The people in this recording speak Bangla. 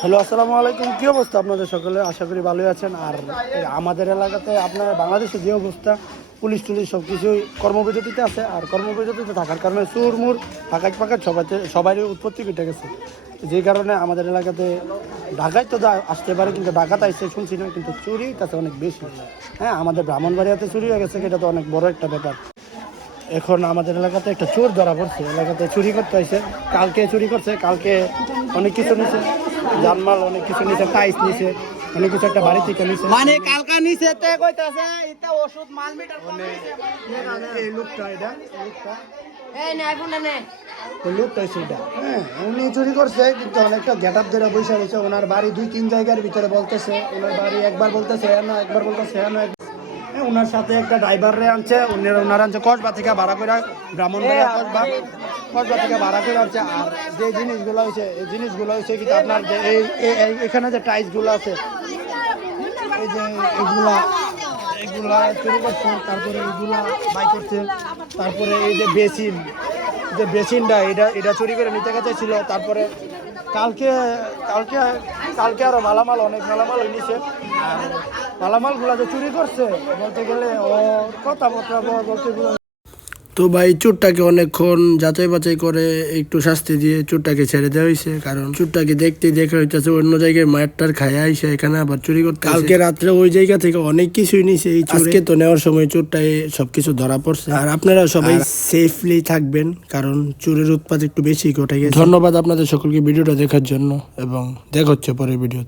হ্যালো, আসসালামু আলাইকুম। কী অবস্থা আপনাদের সকলে? আশা করি ভালোই আছেন। আর আমাদের এলাকাতে আপনার বাংলাদেশে যে অবস্থা, পুলিশ টুলিশ সব কিছুই কর্মবিরতিতে আছে। আর কর্মবিরতিতে থাকার কারণে চুরমুর পাকাট পাকাট সবাইতে সবারই উৎপত্তি কেটে গেছে। যে কারণে আমাদের এলাকাতে ঢাকায় তো আসতে পারে, কিন্তু ঢাকাতে আসছে শুনছি না, কিন্তু চুরি তাতে অনেক বেশি। হ্যাঁ আমাদের ব্রাহ্মণবাড়িয়াতে চুরি হয়ে গেছে এটা তো অনেক বড় একটা ব্যাপার। এখন আমাদের এলাকাতে একটা চোর ধরা পড়ছে। এলাকাতে চুরি করতে হয়েছে কালকে চুরি করছে, কালকে অনেক কিছু নিছে। জানমাল অনেক কিছু নিছে টাইস নিছে অনেক কিছু একটা বাড়ি থেকে নিছে। মানে কালকা নিচে তে কইতাছে এটা ওষুধ মাল মিটার এই লোকটা এটা? এই লোকটা এই নে লোকটা হচ্ছে হ্যাঁ উনি চুরি করছে কিন্তু অনেকটা গেট আপ ধরে বসে রয়েছে। ওনার বাড়ি দুই তিন জায়গার ভিতরে বলতেছে ওনার বাড়ি একবার বলতেছে একবার বলতেছে হ্যাঁ, ওনার সাথে একটা ড্রাইভারে আনছে উনার ওনার আনছে কসবা থেকে ভাড়া করে ব্রাহ্মণ কসবা। কসবা থেকে ভাড়া করে আনছে। আর যে জিনিসগুলো হয়েছে এই জিনিসগুলো হয়েছে কিন্তু আপনার যে এই এখানে যে টাইসগুলো আছে এই যে এগুলা এগুলা চুরি করছে তারপরে এগুলা বাই করছে তারপরে এই যে বেসিন যে বেসিনটা এটা এটা চুরি করে নিতে গেছে ছিল তারপরে কালকে কালকে কালকে আরও মালামাল, অনেক মালামাল নিছে মালামালগুলা যে চুরি করছে, বলতে গেলে ও কথাবার্তা বলতে তো ভাই চোরটাকে অনেকক্ষণ যাচাই বাছাই করে একটু শাস্তি দিয়ে চোরটাকে ছেড়ে দেওয়া হয়েছে কারণ চোরটাকে দেখতে দেখা হইতেছে অন্য জায়গায় মায়েরটার খাইয়া আইসে এখানে আবার চুরি করতে কালকে রাত্রে ওই জায়গা থেকে অনেক কিছুই নিছে এই চোরকে তো নেওয়ার সময় চোরটাই সবকিছু ধরা পড়ছে। আর আপনারা সবাই সেফলি থাকবেন কারণ চোরের উৎপাদ একটু বেশি ঘটে গেছে। ধন্যবাদ আপনাদের সকলকে ভিডিওটা দেখার জন্য এবং দেখা হচ্ছে পরের ভিডিওতে।